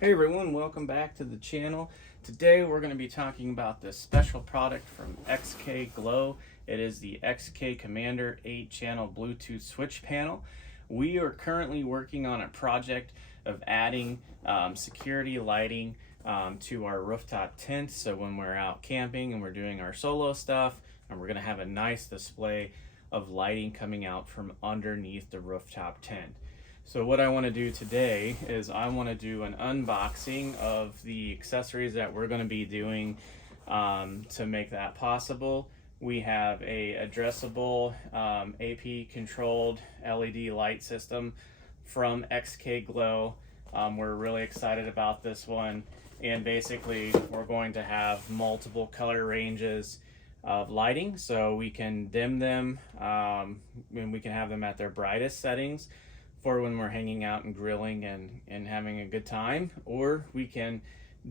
Hey everyone, welcome back to the channel. Today we're going to be talking about this special product from XK Glow. It is the XK Commander 8-channel Bluetooth switch panel. We are currently working on a project of adding security lighting to our rooftop tent. So when we're out camping and we're doing our solo stuff, and we're going to have a nice display of lighting coming out from underneath the rooftop tent. So what I want to do today is I want to do an unboxing of the accessories that we're going to be doing to make that possible. We have a addressable AP controlled LED light system from XK Glow. We're really excited about this one, and basically we're going to have multiple color ranges of lighting, so we can dim them and we can have them at their brightest settings for when we're hanging out and grilling and having a good time, or we can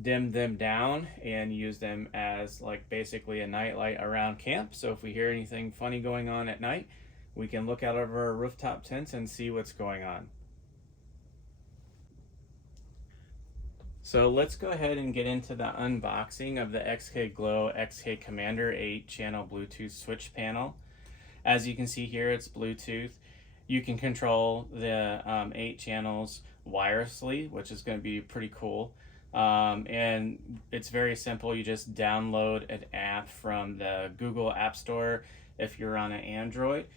dim them down and use them as like basically a night light around camp. So if we hear anything funny going on at night, we can look out over our rooftop tents and see what's going on. So let's go ahead and get into the unboxing of the XK Glow XK Commander 8-channel Bluetooth switch panel. As you can see here, it's Bluetooth. You can control the 8 channels wirelessly, which is going to be pretty cool. And it's very simple. You just download an app from the Google App Store if you're on an Android.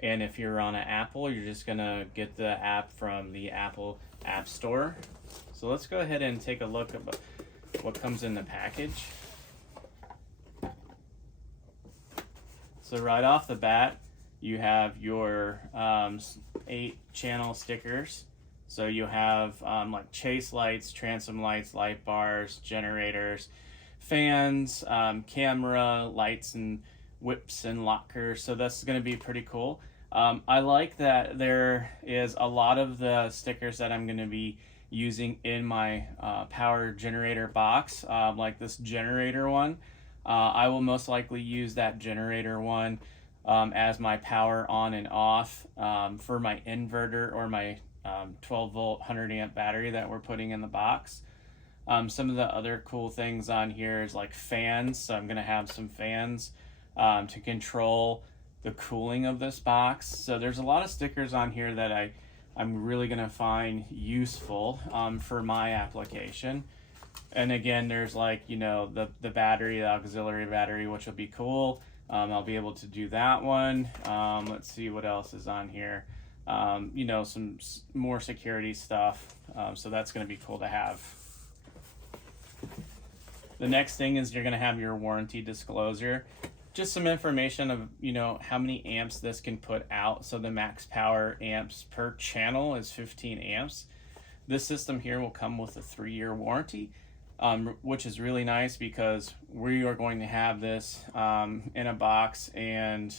And if you're on an Apple, you're just going to get the app from the Apple App Store. So let's go ahead and take a look at what comes in the package. So right off the bat, you have your 8-channel stickers. So you have like chase lights, transom lights, light bars, generators, fans, camera, lights and whips and lockers. So this is going to be pretty cool. I like that there is a lot of the stickers that I'm going to be using in my power generator box, like this generator one. I will most likely use that generator one as my power on and off for my inverter or my 12 volt 100 amp battery that we're putting in the box. Some of the other cool things on here is like fans. So I'm going to have some fans to control the cooling of this box. So there's a lot of stickers on here that I'm really going to find useful for my application. And again, there's like, you know, the battery, the auxiliary battery, which will be cool. I'll be able to do that one. Let's see what else is on here. You know, some more security stuff. So that's going to be cool to have. The next thing is you're going to have your warranty disclosure. Just some information of, you know, how many amps this can put out. So the max power amps per channel is 15 amps. This system here will come with a 3-year warranty. Which is really nice because we are going to have this in a box, and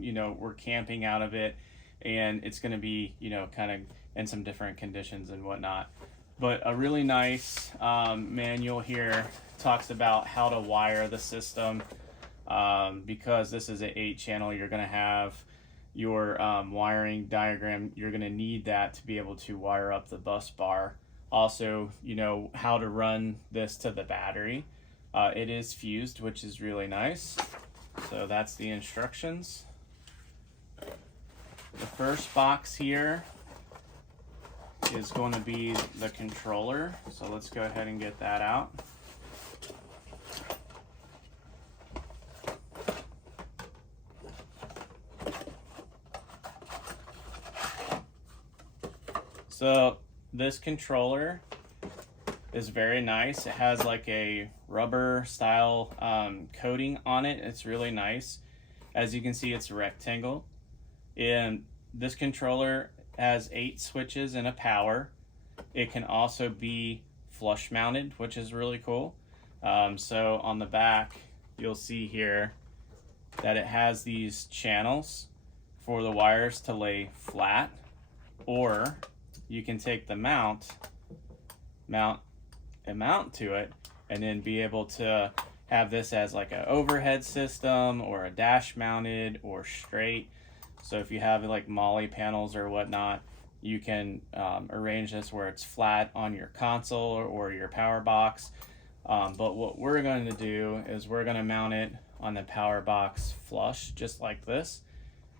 you know, we're camping out of it, and it's going to be, you know, kind of in some different conditions and whatnot. But a really nice manual here talks about how to wire the system, because this is an 8-channel. You're going to have your wiring diagram. You're going to need that to be able to wire up the bus bar. Also, you know, how to run this to the battery. It is fused, which is really nice. So that's the instructions. The first box here is going to be the controller. So let's go ahead and get that out. So this controller is very nice. It has like a rubber style coating on it. It's really nice. As you can see, it's a rectangle. And this controller has 8 switches and a power. It can also be flush mounted, which is really cool. So on the back, you'll see here that it has these channels for the wires to lay flat, or you can take the mount to it and then be able to have this as like an overhead system or a dash mounted or straight. So if you have like MOLLE panels or whatnot, You can arrange this where it's flat on your console or your power box. But what we're going to do is we're going to mount it on the power box flush, just like this.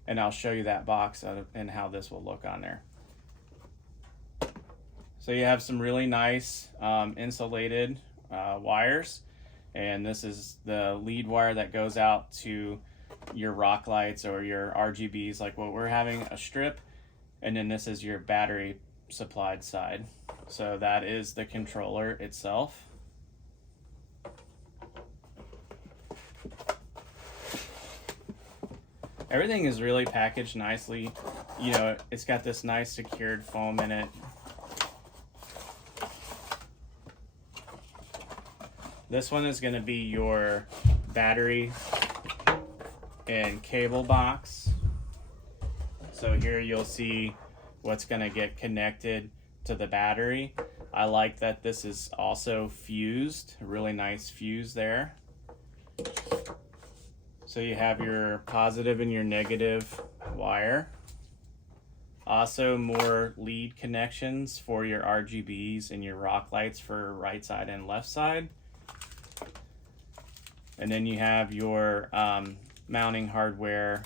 And I'll show you that box and how this will look on there. So you have some really nice insulated wires. And this is the lead wire that goes out to your rock lights or your RGBs, like what we're having, a strip. And then this is your battery supplied side. So that is the controller itself. Everything is really packaged nicely. You know, it's got this nice secured foam in it. This one is going to be your battery and cable box. So here you'll see what's going to get connected to the battery. I like that this is also fused, a really nice fuse there. So you have your positive and your negative wire. Also more lead connections for your RGBs and your rock lights for right side and left side. And then you have your mounting hardware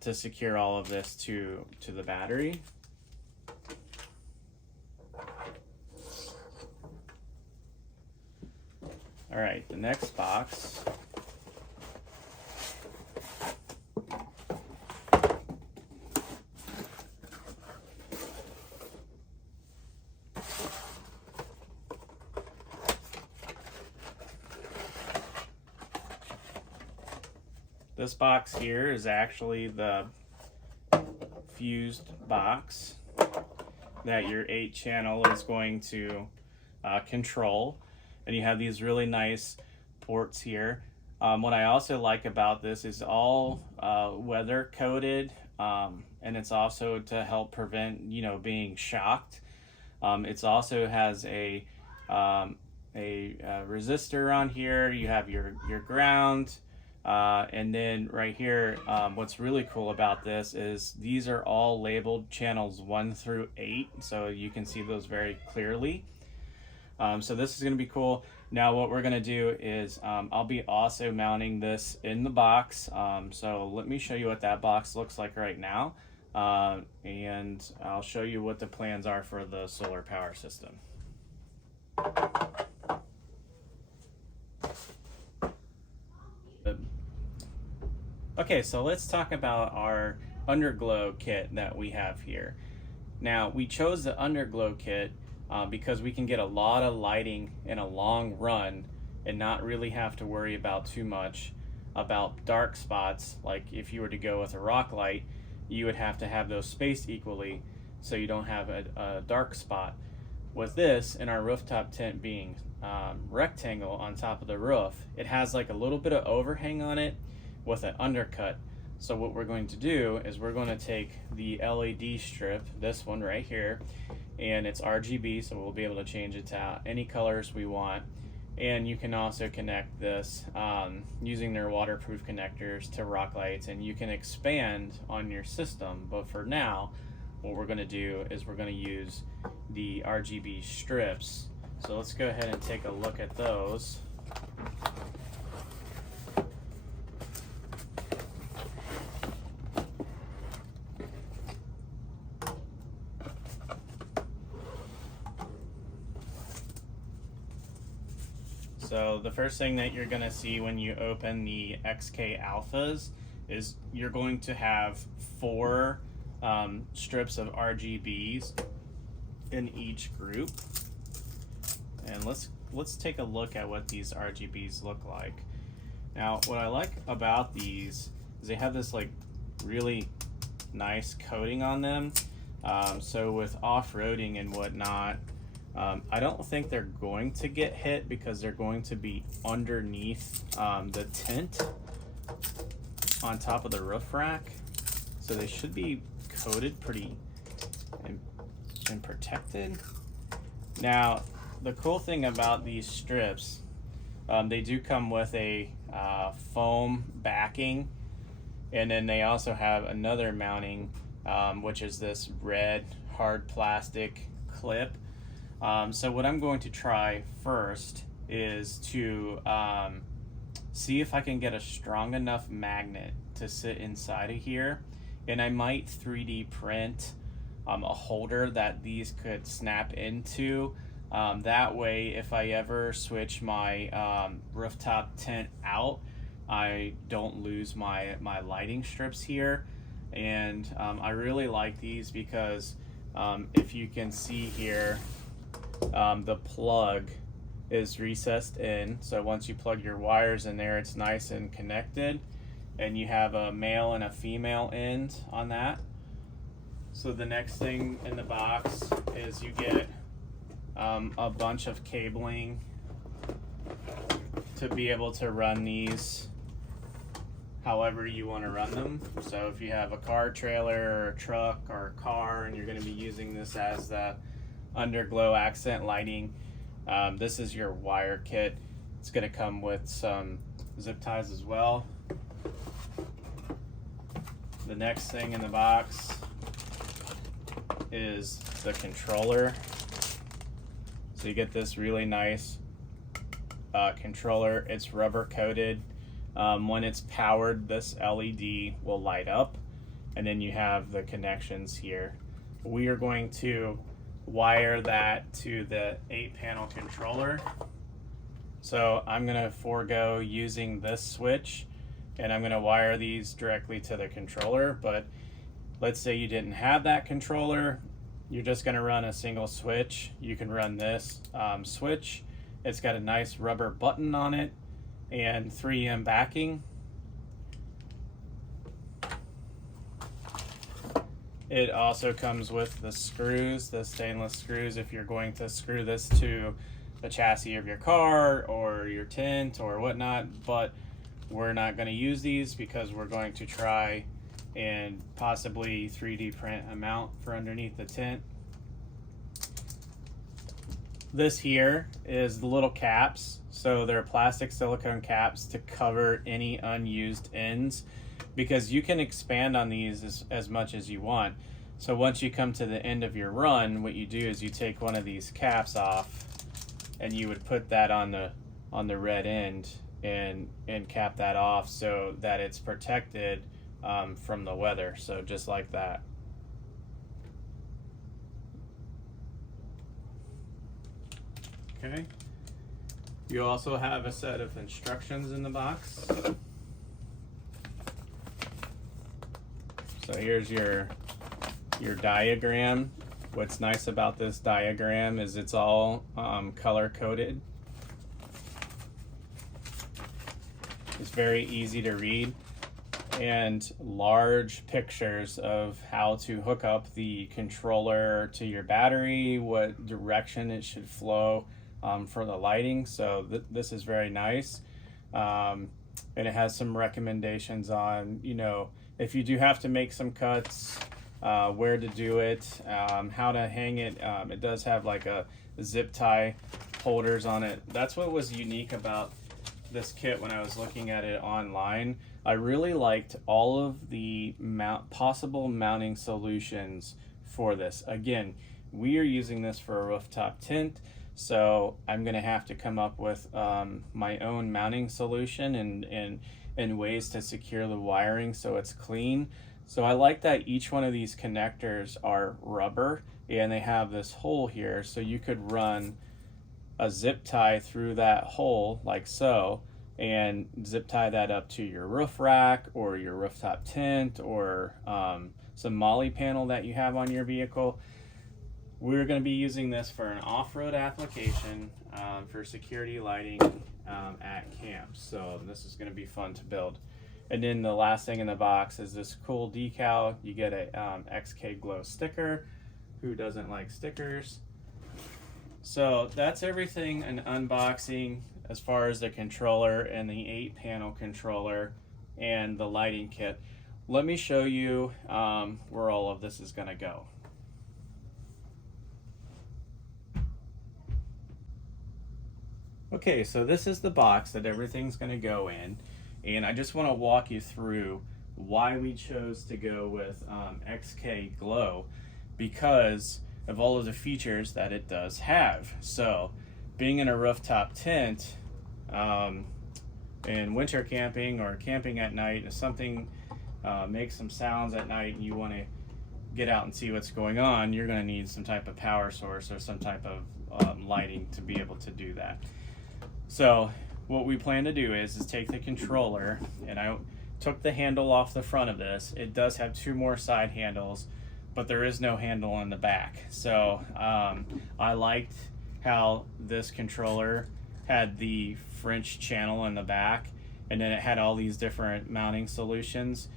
to secure all of this to the battery. All right, the next box. This box here is actually the fused box that your 8-channel is going to control. And you have these really nice ports here. What I also like about this is all weather coated, and it's also to help prevent, you know, being shocked. It's also has a resistor on here. You have your ground. And then right here, what's really cool about this is these are all labeled channels 1 through 8, so you can see those very clearly. So this is going to be cool. Now what we're going to do is I'll be also mounting this in the box. So let me show you what that box looks like right now. And I'll show you what the plans are for the solar power system. Okay, so let's talk about our underglow kit that we have here. Now, we chose the underglow kit because we can get a lot of lighting in a long run and not really have to worry about too much about dark spots. Like if you were to go with a rock light, you would have to have those spaced equally so you don't have a dark spot. With this, in our rooftop tent being rectangle on top of the roof, it has like a little bit of overhang on it with an undercut. So what we're going to do is we're going to take the LED strip, this one right here, and it's RGB, so we'll be able to change it to any colors we want. And you can also connect this using their waterproof connectors to rock lights, and you can expand on your system. But for now, what we're going to do is we're going to use the RGB strips. So let's go ahead and take a look at those. So the first thing that you're going to see when you open the XK Alphas is you're going to have 4 strips of RGBs in each group. And let's take a look at what these RGBs look like. Now, what I like about these is they have this like really nice coating on them. So with off-roading and whatnot, I don't think they're going to get hit because they're going to be underneath the tent on top of the roof rack. So they should be coated pretty and protected. Now, the cool thing about these strips, they do come with a foam backing, and then they also have another mounting, which is this red hard plastic clip. So what I'm going to try first is to see if I can get a strong enough magnet to sit inside of here, and I might 3D print a holder that these could snap into. That way, if I ever switch my rooftop tent out, I don't lose my lighting strips here. And I really like these because if you can see here, the plug is recessed in, so once you plug your wires in there, it's nice and connected, and you have a male and a female end on that. So the next thing in the box is you get a bunch of cabling to be able to run these however you want to run them. So if you have a car trailer or a truck or a car and you're going to be using this as the underglow accent lighting, this is your wire kit. It's going to come with some zip ties as well. The next thing in the box is the controller. So you get this really nice controller. It's rubber coated. When it's powered, this LED will light up, and then you have the connections here. We are going to wire that to the 8-panel controller. So I'm going to forego using this switch, and I'm going to wire these directly to the controller. But let's say you didn't have that controller, you're just going to run a single switch. You can run this switch. It's got a nice rubber button on it and 3M backing. It also comes with the screws, the stainless screws, if you're going to screw this to the chassis of your car or your tent or whatnot, but we're not going to use these because we're going to try and possibly 3D print a mount for underneath the tent. This here is the little caps. So they're plastic silicone caps to cover any unused ends, because you can expand on these as much as you want. So once you come to the end of your run, what you do is you take one of these caps off and you would put that on the red end and cap that off so that it's protected from the weather. So just like that. Okay. You also have a set of instructions in the box. So here's your diagram. What's nice about this diagram is it's all color coded. It's very easy to read, and large pictures of how to hook up the controller to your battery, what direction it should flow for the lighting. So this is very nice. And it has some recommendations on, if you do have to make some cuts, where to do it, how to hang it. It does have like a zip tie holders on it. That's what was unique about this kit when I was looking at it online. I really liked all of the possible mounting solutions for this. Again, we are using this for a rooftop tent, so I'm going to have to come up with my own mounting solution and ways to secure the wiring so it's clean. So I like that each one of these connectors are rubber and they have this hole here, so you could run a zip tie through that hole like so and zip tie that up to your roof rack or your rooftop tent or some molly panel that you have on your vehicle. We're going to be using this for an off-road application for security lighting at camps. So this is going to be fun to build. And then the last thing in the box is this cool decal. You get a XK Glow sticker. Who doesn't like stickers? So that's everything in unboxing as far as the controller and the 8-panel controller and the lighting kit. Let me show you where all of this is going to go. Okay, so this is the box that everything's going to go in, and I just want to walk you through why we chose to go with XK Glow. because of all of the features that it does have. So being in a rooftop tent, and winter camping or camping at night, if something makes some sounds at night and you want to get out and see what's going on, you're going to need some type of power source or some type of lighting to be able to do that. So what we plan to do is take the controller, and I took the handle off the front of this. It does have 2 more side handles, but there is no handle on the back. So I liked how this controller had the French channel in the back, and then it had all these different mounting solutions.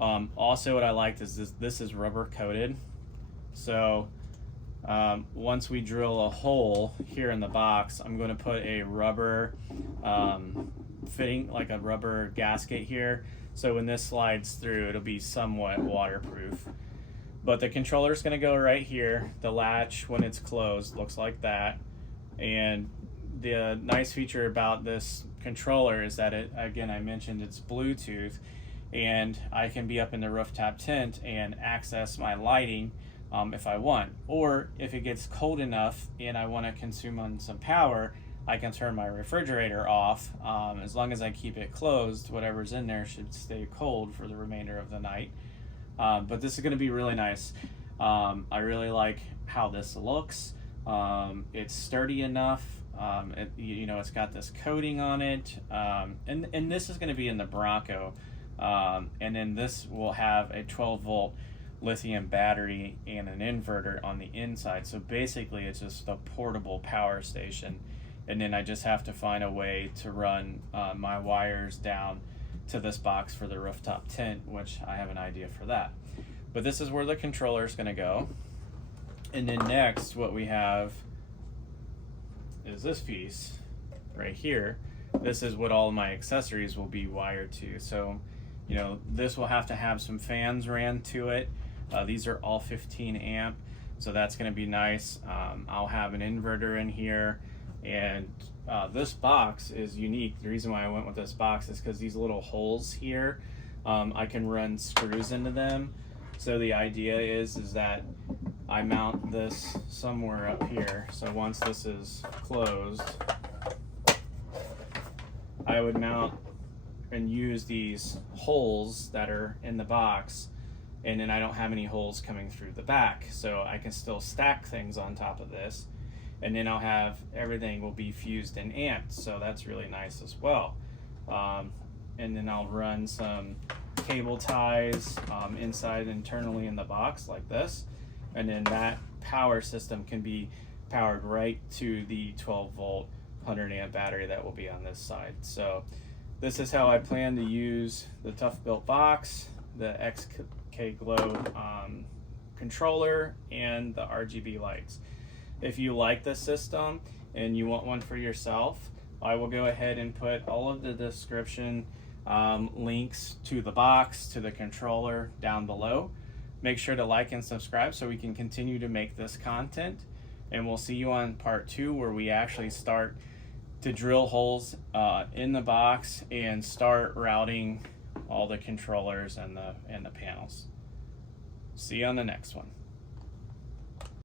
Also what I liked is this is rubber coated. So once we drill a hole here in the box, I'm going to put a rubber fitting, like a rubber gasket here. So when this slides through, it'll be somewhat waterproof. But the controller is going to go right here. The latch, when it's closed, looks like that. And the nice feature about this controller is that it, again, I mentioned it's Bluetooth, and I can be up in the rooftop tent and access my lighting if I want. Or if it gets cold enough and I want to consume on some power, I can turn my refrigerator off. As long as I keep it closed, whatever's in there should stay cold for the remainder of the night. But this is going to be really nice. I really like how this looks. It's sturdy enough. It's got this coating on it. And this is going to be in the Bronco. And then this will have a 12-volt lithium battery and an inverter on the inside. So basically it's just a portable power station. And then I just have to find a way to run my wires down to this box for the rooftop tent, which I have an idea for that. But this is where the controller is going to go. And then next, what we have is this piece right here. This is what all of my accessories will be wired to. So, this will have to have some fans ran to it. These are all 15 amp, so that's going to be nice. I'll have an inverter in here, and this box is unique. The reason why I went with this box is because these little holes here, I can run screws into them. So the idea is that I mount this somewhere up here. So once this is closed, I would mount and use these holes that are in the box, and then I don't have any holes coming through the back, so I can still stack things on top of this, and then I'll have everything will be fused and amped, so that's really nice as well. And then I'll run some cable ties inside internally in the box like this, and then that power system can be powered right to the 12-volt 100 amp battery that will be on this side. So this is how I plan to use the ToughBuilt box, the XK Glow controller, and the RGB lights. If you like this system and you want one for yourself, I will go ahead and put all of the description links to the box, to the controller down below. Make sure to like and subscribe so we can continue to make this content. And we'll see you on part 2, where we actually start to drill holes in the box and start routing all the controllers and the panels. See you on the next one.